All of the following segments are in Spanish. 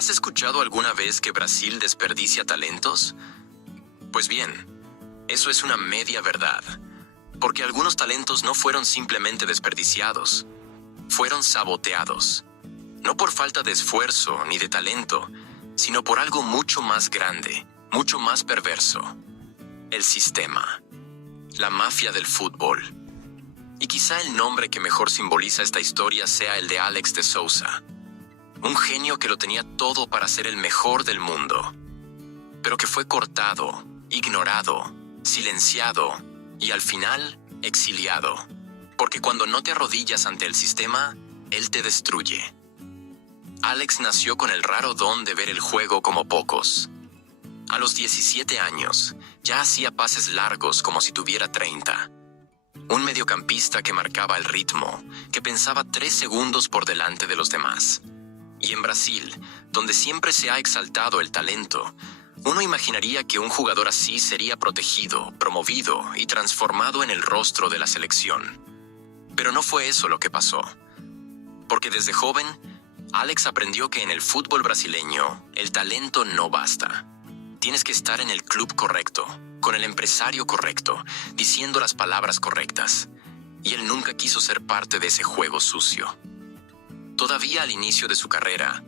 ¿Has escuchado alguna vez que Brasil desperdicia talentos? Pues bien, eso es una media verdad, porque algunos talentos no fueron simplemente desperdiciados, fueron saboteados. No por falta de esfuerzo ni de talento, sino por algo mucho más grande, mucho más perverso. El sistema. La mafia del fútbol. Y quizá el nombre que mejor simboliza esta historia sea el de Alex de Sousa. Un genio que lo tenía todo para ser el mejor del mundo, pero que fue cortado, ignorado, silenciado y al final exiliado. Porque cuando no te arrodillas ante el sistema, él te destruye. Alex nació con el raro don de ver el juego como pocos. A los 17 años, ya hacía pases largos como si tuviera 30. Un mediocampista que marcaba el ritmo, que pensaba 3 segundos por delante de los demás. Y en Brasil, donde siempre se ha exaltado el talento, uno imaginaría que un jugador así sería protegido, promovido y transformado en el rostro de la selección. Pero no fue eso lo que pasó. Porque desde joven, Alex aprendió que en el fútbol brasileño, el talento no basta. Tienes que estar en el club correcto, con el empresario correcto, diciendo las palabras correctas. Y él nunca quiso ser parte de ese juego sucio. Todavía al inicio de su carrera,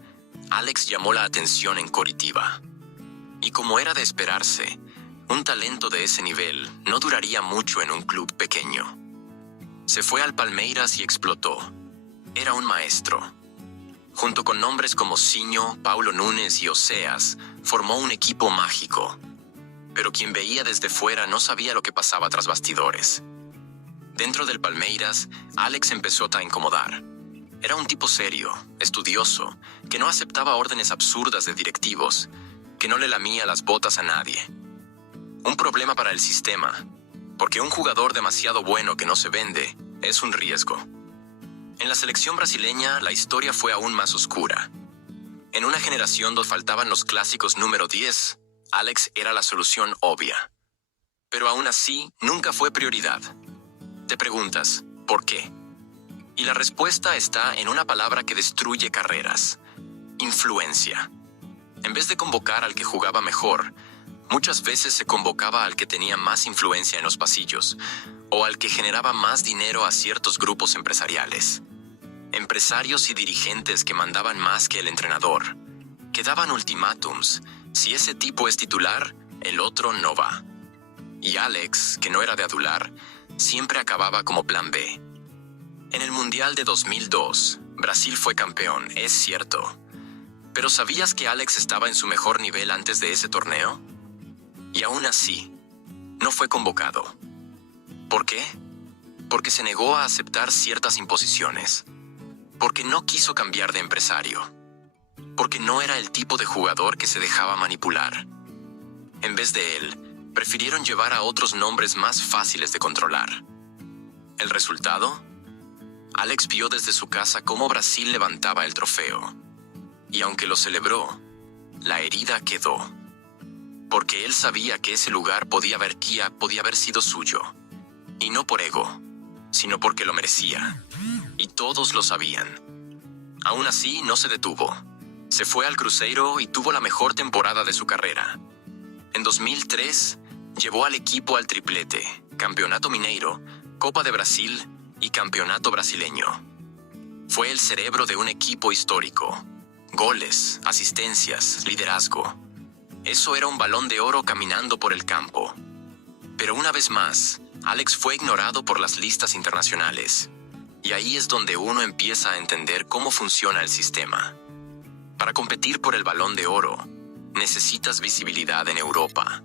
Alex llamó la atención en Coritiba. Y como era de esperarse, un talento de ese nivel no duraría mucho en un club pequeño. Se fue al Palmeiras y explotó. Era un maestro. Junto con nombres como Sinho, Paulo Nunes y Oseas, formó un equipo mágico. Pero quien veía desde fuera no sabía lo que pasaba tras bastidores. Dentro del Palmeiras, Alex empezó a incomodar. Era un tipo serio, estudioso, que no aceptaba órdenes absurdas de directivos, que no le lamía las botas a nadie. Un problema para el sistema, porque un jugador demasiado bueno que no se vende es un riesgo. En la selección brasileña, la historia fue aún más oscura. En una generación donde faltaban los clásicos número 10, Alex era la solución obvia. Pero aún así, nunca fue prioridad. Te preguntas, ¿por qué? Y la respuesta está en una palabra que destruye carreras: influencia. En vez de convocar al que jugaba mejor, muchas veces se convocaba al que tenía más influencia en los pasillos, o al que generaba más dinero a ciertos grupos empresariales. Empresarios y dirigentes que mandaban más que el entrenador, que daban ultimátums: si ese tipo es titular, el otro no va. Y Alex, que no era de adular, siempre acababa como plan B. En el Mundial de 2002, Brasil fue campeón, es cierto. ¿Pero sabías que Alex estaba en su mejor nivel antes de ese torneo? Y aún así, no fue convocado. ¿Por qué? Porque se negó a aceptar ciertas imposiciones. Porque no quiso cambiar de empresario. Porque no era el tipo de jugador que se dejaba manipular. En vez de él, prefirieron llevar a otros nombres más fáciles de controlar. ¿El resultado? Alex vio desde su casa cómo Brasil levantaba el trofeo. Y aunque lo celebró, la herida quedó. Porque él sabía que ese lugar podía haber sido suyo. Y no por ego, sino porque lo merecía. Y todos lo sabían. Aún así, no se detuvo. Se fue al Cruzeiro y tuvo la mejor temporada de su carrera. En 2003, llevó al equipo al triplete: Campeonato Mineiro, Copa de Brasil y Campeonato Brasileño. Fue el cerebro de un equipo histórico. Goles, asistencias, liderazgo. Eso era un Balón de Oro caminando por el campo. Pero una vez más, Alex fue ignorado por las listas internacionales. Y ahí es donde uno empieza a entender cómo funciona el sistema. Para competir por el Balón de Oro, necesitas visibilidad en Europa.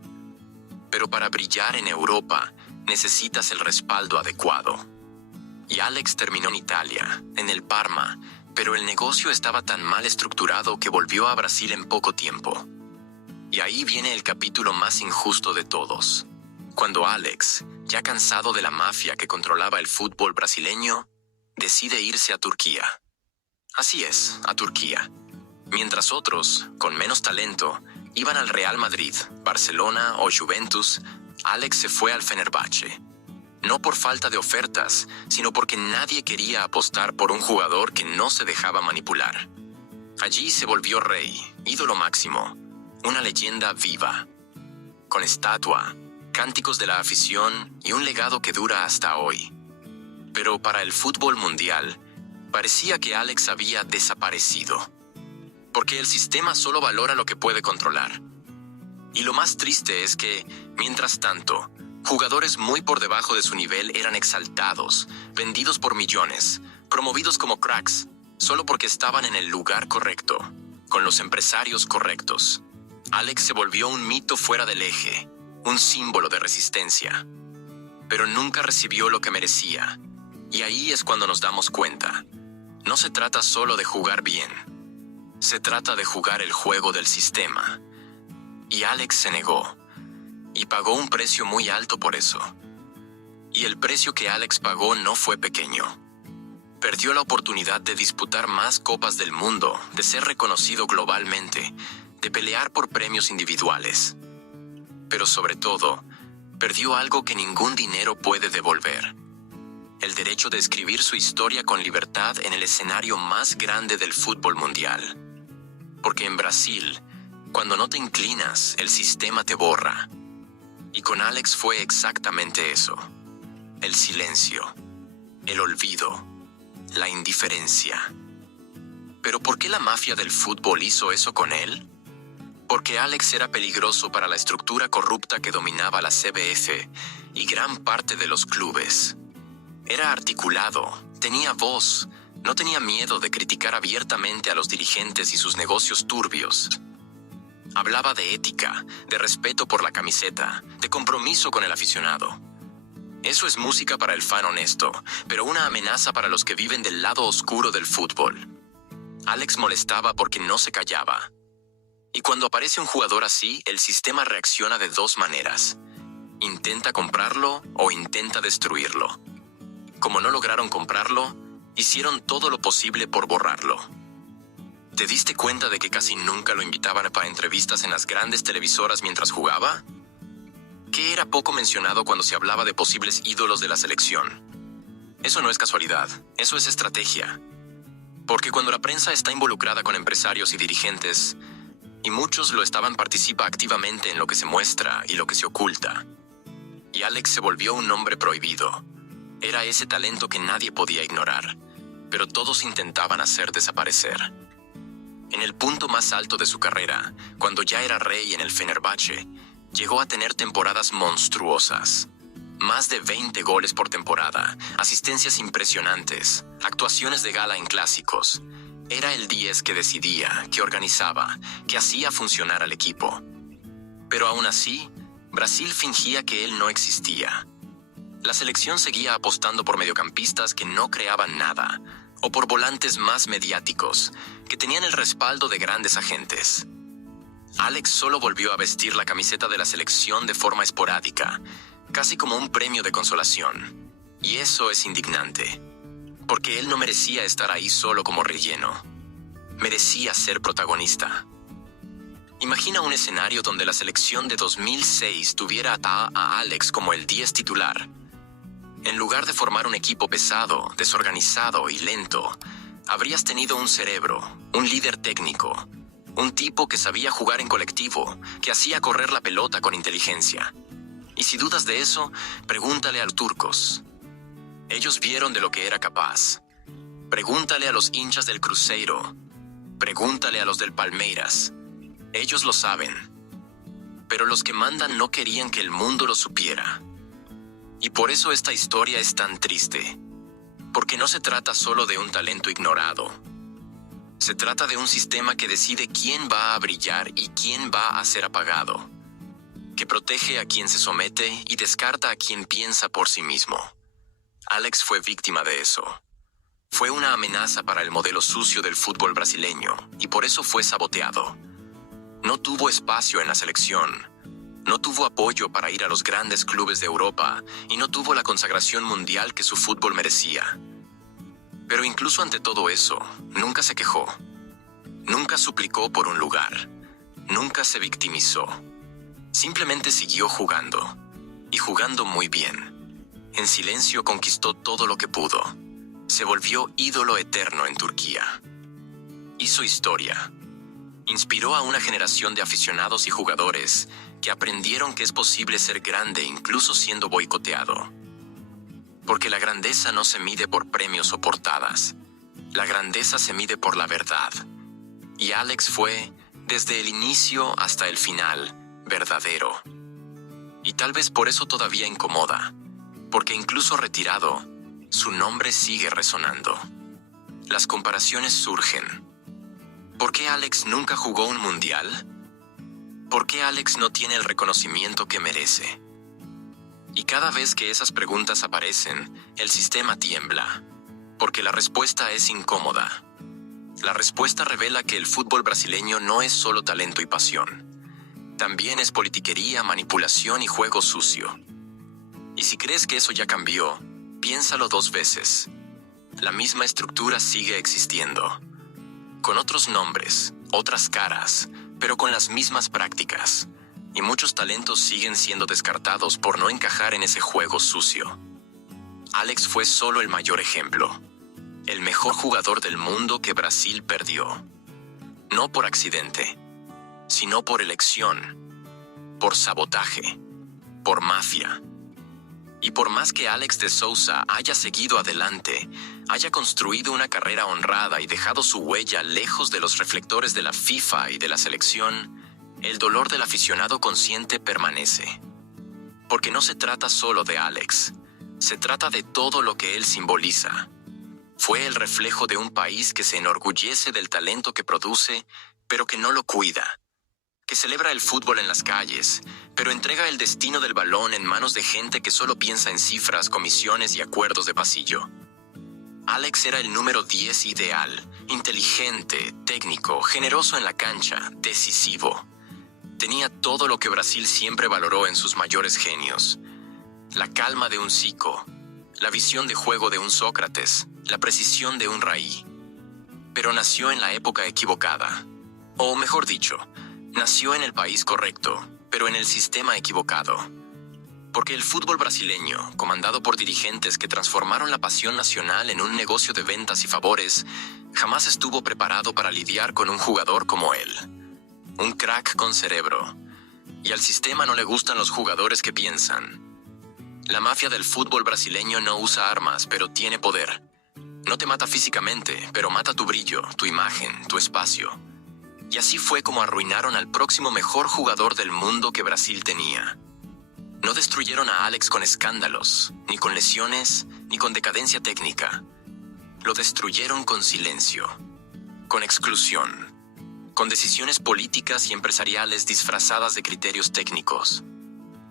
Pero para brillar en Europa, necesitas el respaldo adecuado. Y Alex terminó en Italia, en el Parma, pero el negocio estaba tan mal estructurado que volvió a Brasil en poco tiempo. Y ahí viene el capítulo más injusto de todos. Cuando Alex, ya cansado de la mafia que controlaba el fútbol brasileño, decide irse a Turquía. Así es, a Turquía. Mientras otros, con menos talento, iban al Real Madrid, Barcelona o Juventus, Alex se fue al Fenerbahce. No por falta de ofertas, sino porque nadie quería apostar por un jugador que no se dejaba manipular. Allí se volvió rey, ídolo máximo, una leyenda viva, con estatua, cánticos de la afición y un legado que dura hasta hoy. Pero para el fútbol mundial, parecía que Alex había desaparecido, porque el sistema solo valora lo que puede controlar. Y lo más triste es que, mientras tanto, jugadores muy por debajo de su nivel eran exaltados, vendidos por millones, promovidos como cracks, solo porque estaban en el lugar correcto, con los empresarios correctos. Alex se volvió un mito fuera del eje, un símbolo de resistencia. Pero nunca recibió lo que merecía. Y ahí es cuando nos damos cuenta. No se trata solo de jugar bien. Se trata de jugar el juego del sistema. Y Alex se negó. Y pagó un precio muy alto por eso. Y el precio que Alex pagó no fue pequeño. Perdió la oportunidad de disputar más copas del mundo, de ser reconocido globalmente, de pelear por premios individuales. Pero sobre todo, perdió algo que ningún dinero puede devolver: el derecho de escribir su historia con libertad en el escenario más grande del fútbol mundial. Porque en Brasil, cuando no te inclinas, el sistema te borra. Y con Alex fue exactamente eso: el silencio, el olvido, la indiferencia. ¿Pero por qué la mafia del fútbol hizo eso con él? Porque Alex era peligroso para la estructura corrupta que dominaba la CBF y gran parte de los clubes. Era articulado, tenía voz, no tenía miedo de criticar abiertamente a los dirigentes y sus negocios turbios. Hablaba de ética, de respeto por la camiseta, de compromiso con el aficionado. Eso es música para el fan honesto, pero una amenaza para los que viven del lado oscuro del fútbol. Alex molestaba porque no se callaba. Y cuando aparece un jugador así, el sistema reacciona de dos maneras: intenta comprarlo o intenta destruirlo. Como no lograron comprarlo, hicieron todo lo posible por borrarlo. ¿Te diste cuenta de que casi nunca lo invitaban para entrevistas en las grandes televisoras mientras jugaba? ¿Qué era poco mencionado cuando se hablaba de posibles ídolos de la selección? Eso no es casualidad, eso es estrategia. Porque cuando la prensa está involucrada con empresarios y dirigentes, y muchos lo estaban, participa activamente en lo que se muestra y lo que se oculta. Y Alex se volvió un nombre prohibido. Era ese talento que nadie podía ignorar, pero todos intentaban hacer desaparecer. En el punto más alto de su carrera, cuando ya era rey en el Fenerbahce, llegó a tener temporadas monstruosas. Más de 20 goles por temporada, asistencias impresionantes, actuaciones de gala en clásicos. Era el 10 que decidía, que organizaba, que hacía funcionar al equipo. Pero aún así, Brasil fingía que él no existía. La selección seguía apostando por mediocampistas que no creaban nada, o por volantes más mediáticos, que tenían el respaldo de grandes agentes. Alex solo volvió a vestir la camiseta de la selección de forma esporádica, casi como un premio de consolación. Y eso es indignante, porque él no merecía estar ahí solo como relleno. Merecía ser protagonista. Imagina un escenario donde la selección de 2006 tuviera a Alex como el 10 titular. En lugar de formar un equipo pesado, desorganizado y lento, habrías tenido un cerebro, un líder técnico, un tipo que sabía jugar en colectivo, que hacía correr la pelota con inteligencia. Y si dudas de eso, pregúntale a los turcos. Ellos vieron de lo que era capaz. Pregúntale a los hinchas del Cruzeiro. Pregúntale a los del Palmeiras. Ellos lo saben. Pero los que mandan no querían que el mundo lo supiera. Y por eso esta historia es tan triste. Porque no se trata solo de un talento ignorado. Se trata de un sistema que decide quién va a brillar y quién va a ser apagado. Que protege a quien se somete y descarta a quien piensa por sí mismo. Alex fue víctima de eso. Fue una amenaza para el modelo sucio del fútbol brasileño y por eso fue saboteado. No tuvo espacio en la selección. No tuvo apoyo para ir a los grandes clubes de Europa y no tuvo la consagración mundial que su fútbol merecía. Pero incluso ante todo eso, nunca se quejó. Nunca suplicó por un lugar. Nunca se victimizó. Simplemente siguió jugando. Y jugando muy bien. En silencio conquistó todo lo que pudo. Se volvió ídolo eterno en Turquía. Hizo historia. Inspiró a una generación de aficionados y jugadores que aprendieron que es posible ser grande incluso siendo boicoteado. Porque la grandeza no se mide por premios o portadas. La grandeza se mide por la verdad. Y Alex fue, desde el inicio hasta el final, verdadero. Y tal vez por eso todavía incomoda, porque incluso retirado, su nombre sigue resonando. Las comparaciones surgen. ¿Por qué Alex nunca jugó un mundial? ¿Por qué Alex no tiene el reconocimiento que merece? Y cada vez que esas preguntas aparecen, el sistema tiembla, porque la respuesta es incómoda. La respuesta revela que el fútbol brasileño no es solo talento y pasión. También es politiquería, manipulación y juego sucio. Y si crees que eso ya cambió, piénsalo 2 veces. La misma estructura sigue existiendo. Con otros nombres, otras caras, pero con las mismas prácticas. Y muchos talentos siguen siendo descartados por no encajar en ese juego sucio. Alex fue solo el mayor ejemplo. El mejor jugador del mundo que Brasil perdió. No por accidente, sino por elección, por sabotaje, por mafia. Y por más que Alex de Sousa haya seguido adelante, haya construido una carrera honrada y dejado su huella lejos de los reflectores de la FIFA y de la selección, el dolor del aficionado consciente permanece. Porque no se trata solo de Alex, se trata de todo lo que él simboliza. Fue el reflejo de un país que se enorgullece del talento que produce, pero que no lo cuida. Que celebra el fútbol en las calles, pero entrega el destino del balón en manos de gente que solo piensa en cifras, comisiones y acuerdos de pasillo. Alex era el número 10 ideal, inteligente, técnico, generoso en la cancha, decisivo. Tenía todo lo que Brasil siempre valoró en sus mayores genios. La calma de un Zico, la visión de juego de un Sócrates, la precisión de un Raí. Pero nació en la época equivocada. O mejor dicho, nació en el país correcto, pero en el sistema equivocado. Porque el fútbol brasileño, comandado por dirigentes que transformaron la pasión nacional en un negocio de ventas y favores, jamás estuvo preparado para lidiar con un jugador como él. Un crack con cerebro. Y al sistema no le gustan los jugadores que piensan. La mafia del fútbol brasileño no usa armas, pero tiene poder. No te mata físicamente, pero mata tu brillo, tu imagen, tu espacio. Y así fue como arruinaron al próximo mejor jugador del mundo que Brasil tenía. No destruyeron a Alex con escándalos, ni con lesiones, ni con decadencia técnica. Lo destruyeron con silencio, con exclusión, con decisiones políticas y empresariales disfrazadas de criterios técnicos.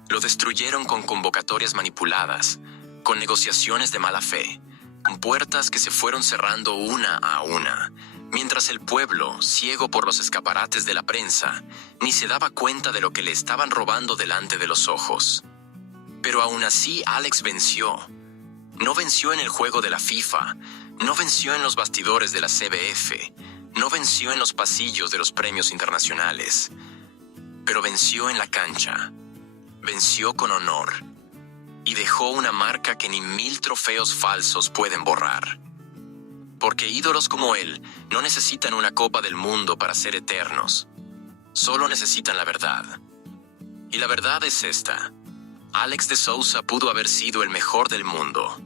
Lo destruyeron con convocatorias manipuladas, con negociaciones de mala fe, con puertas que se fueron cerrando una a una, mientras el pueblo, ciego por los escaparates de la prensa, ni se daba cuenta de lo que le estaban robando delante de los ojos. Pero aún así Alex venció. No venció en el juego de la FIFA, no venció en los bastidores de la CBF, no venció en los pasillos de los premios internacionales, pero venció en la cancha. Venció con honor y dejó una marca que ni 1000 trofeos falsos pueden borrar. Porque ídolos como él no necesitan una Copa del Mundo para ser eternos. Solo necesitan la verdad. Y la verdad es esta. Alex de Sousa pudo haber sido el mejor del mundo,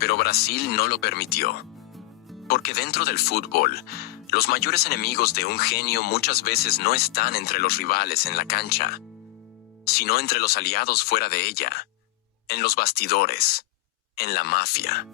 pero Brasil no lo permitió. Porque dentro del fútbol, los mayores enemigos de un genio muchas veces no están entre los rivales en la cancha, sino entre los aliados fuera de ella, en los bastidores, en la mafia.